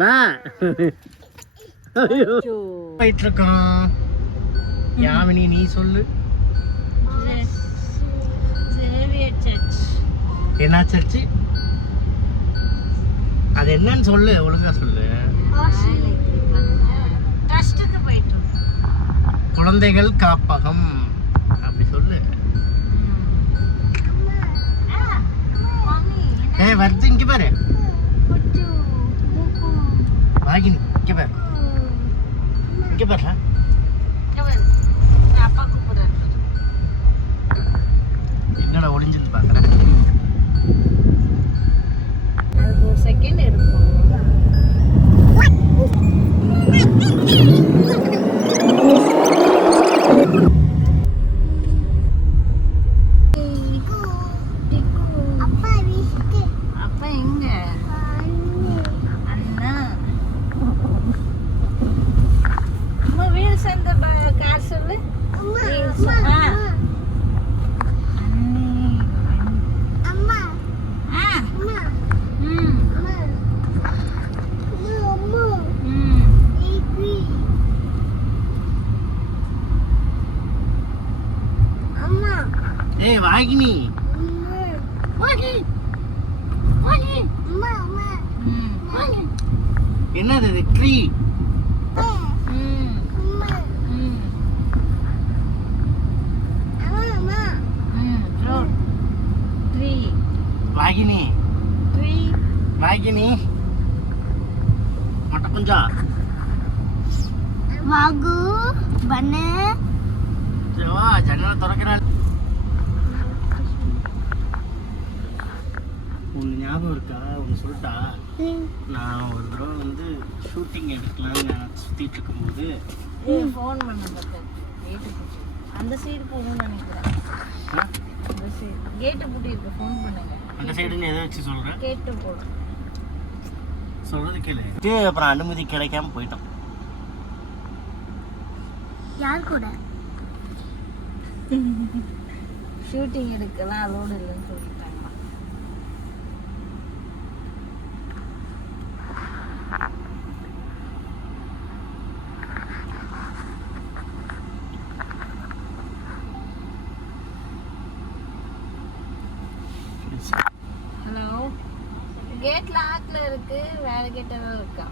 வா போயிட்டு இருக்கோம். யாமினி நீ சொல்லு. என்ன சர்ச்சு? அது என்னன்னு சொல்லு, ஒழுங்கா சொல்லு. குழந்தைகள் காப்பகம் அப்படி சொல்லு. வருது இங்க பாரு. வாகினி இங்க பாரு, இங்க பாரு. என்னடா ஒளிஞ்சிருந்து பாக்குறேன். ஒரு செகண்ட் எடுக்கும். அப்பா எங்க? அண்ணா அம்மா வீடு சேர்ந்த கார் சொல்லு. ஏய் வாகினி, என்னது இது? ட்ரீ. வாகினி வாகினி மட்ட குஞ்சா வாகு பண்ணு. வா ஜன்னலை திறக்கிறாள். ஒன்று ஞாபகம் இருக்கா? ஒன்று சொல்லிட்டா. நான் ஒரு தடவை வந்து ஷூட்டிங் எடுக்கலாம்னு நான் சுற்றிட்டு இருக்கும்போது ஃபோன் பண்ண அந்த சைடு போகணும்னு நினைக்கிறேன். அந்த சைடு கேட்டு பூட்டி இருக்கு. ஃபோன் பண்ணுங்க. அந்த சைடுன்னு எதை வச்சு சொல்கிறேன்? கேட்டு போடும் சொல்கிறது கேளு. அப்புறம் அனுமதி கிடைக்காம போயிட்டோம். யார் கூட? ஷூட்டிங் எடுக்கலாம் அதோடு இல்லைன்னு சொல்லிட்டாங்க. ஹலோ, கேட் லாக்ல இருக்கு. வேற கேட் ஏதாவது இருக்கா?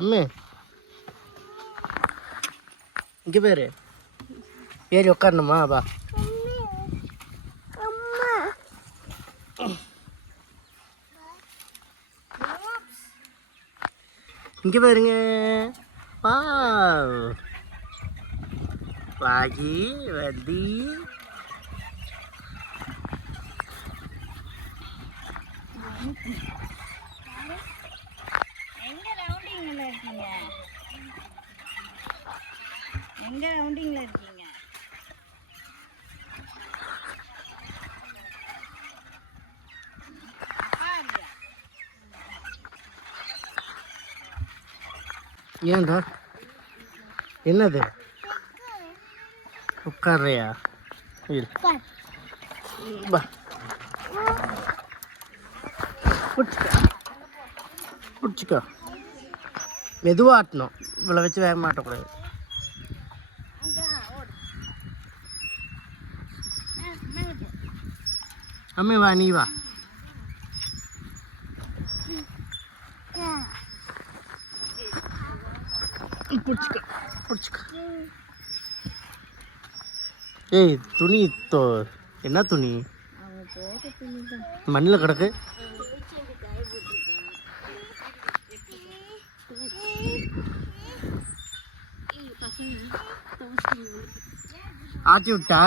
அம்மே இங்கே பேரு ஏறி உட்காரணுமா? வா. இங்கே பாருங்க. வாகி வதி எங்க ரவுண்டிங்ல இருக்கீங்க? எங்க ரவுண்டிங்ல இருக்கீங்க? ஏன்டா என்னது? உட்கார்றியா? வா பிடிச்சிக்கோ. மெதுவாட்டணும், இவ்வளோ வச்சு வேக மாட்டக்கூடாது. அம்மே வா, நீ வா. பிடிச்சிக்க பிடிச்சிக்க. ஏய் துணி என்ன துணி? மண்ணில் கிடக்கு. ஆட்டி விட்டா?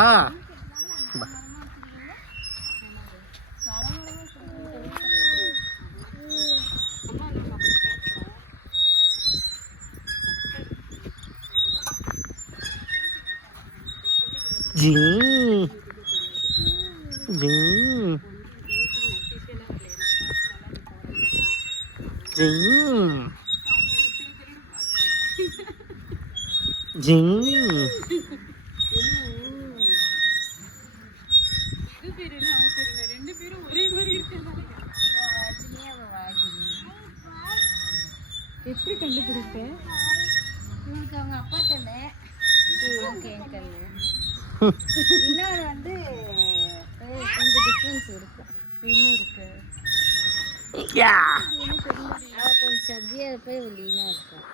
ஜிங் ஜிங் ஜிங் ஜிங். ரெண்டு பேரும் ஒரே மாதிரி இருக்காங்க. எப்படி கண்டுபிடிப்பேன்? உங்களுக்கு அவங்க அப்பா கண்ணு, ஓகே கண்ணு. இன்னொரு வந்து கொஞ்சம் டிஃப்ரென்ஸ் இருக்கும். இன்னும் இருக்கு. அவ கொஞ்சம் சப்பியா இருப்ப, இவ லீனா இருக்கும்.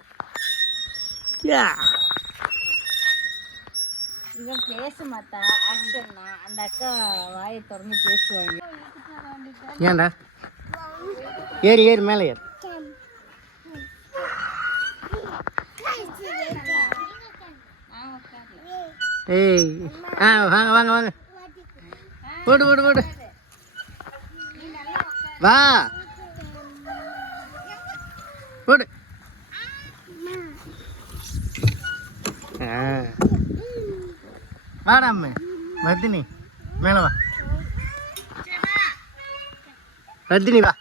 இவன் பேச மாட்டா, ஆக்ஷன்னா. அந்த அக்கா வாயை திறந்து பேசுவாங்க. ஏன்டா ஏறி ஏறி மேலே ஏறு. ஏய் வாங்க வாங்க வாங்க, போடு போடு போடு, வா போடு. வாடா அம்மே வர்தினி, மேலே வா வர்தினி, வா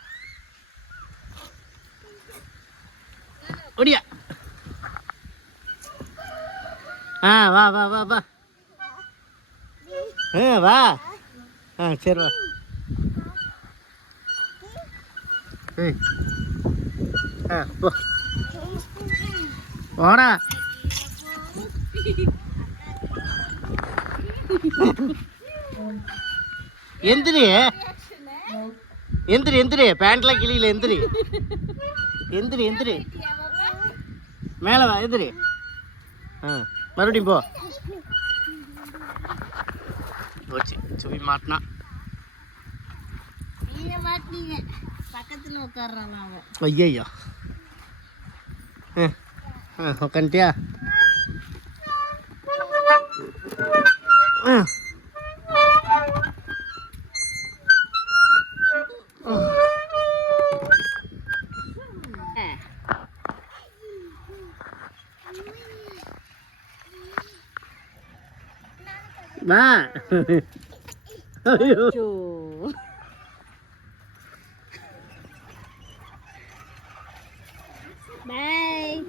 ஒடியா. வா வா வா வா, வா. சரி வா. ஏய் போ போடா. எந்திரி எந்திரி எந்திரி, பேண்ட்லாம் கிளியில எந்திரி எந்திரி எந்திரி, மேலே வா எந்திரி. மறுபடியும் போ. போச்சு, சுவி மாட்டினா. நீங்க மாட்டீங்க, பக்கத்துல உட்கார்றான் அவன். ஐயோ உட்காந்துட்டியா? வா. ஐயோ பாய்.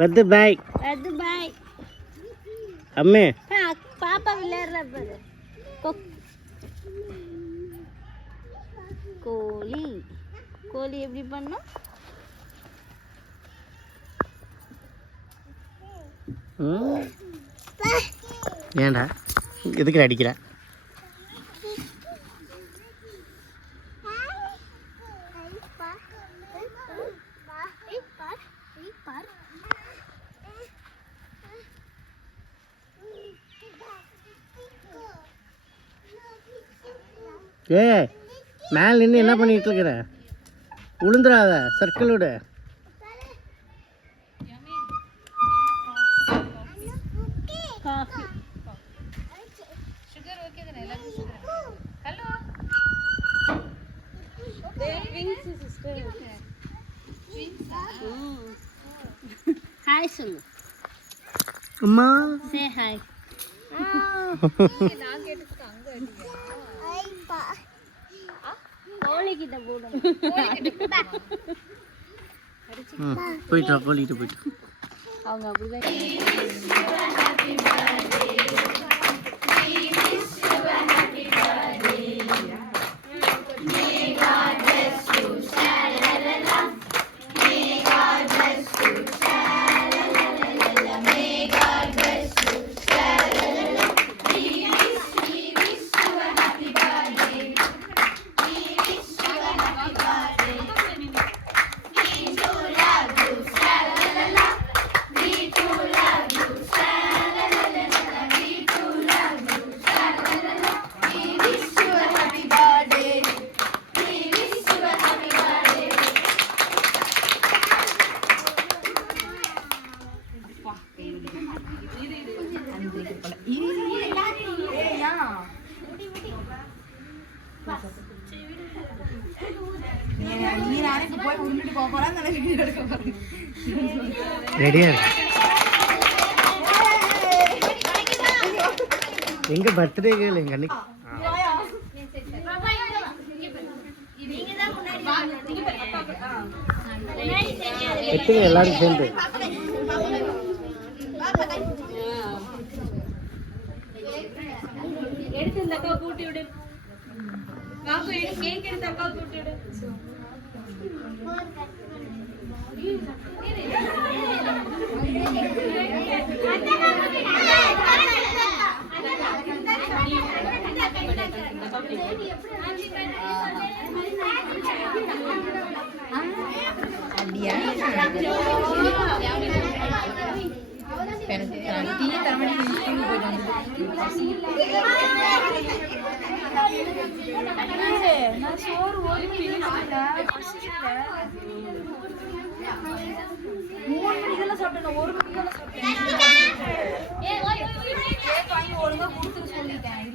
வந்து பாய். அது பாய். அம்மே பாப்பா விளையாடுற பாரு. கோழி கோழி எப்படி பண்ணும்? ஏண்டா எதுக்கு அடிக்கிற? ஏ மேலே நின்று என்ன பண்ணிட்டு இருக்கிற? உளுந்துராத, சர்க்கிள் விடு. ஹாய் சொல்லு அம்மா. Say hi. கோழிக்கிட்ட போடணும். போயிட்டு வா, கோழிக்கிட்ட போயிட்டு. அவங்க அப்படிதான். ரெடியா எங்க பர்த்டே கேள் எங்க அன்னைக்கு எட்டுங்க எல்லாரும் சேர்ந்து. எடுத்து இந்த அக்கா கூட்டி விடு. கேக் எடுத்து அக்கா கூட்டி விடு. அப்படியா எனக்கு டீ தரமணி நான் சோறு ஒரு மூணு மணிக்கெல்லாம் சாப்பிட்டேன், ஒரு மணிக்கெல்லாம் சாப்பிட்டேன். கேக் வாங்கி ஒழுங்கா கொடுத்துட்டு சொல்லிட்டேன்.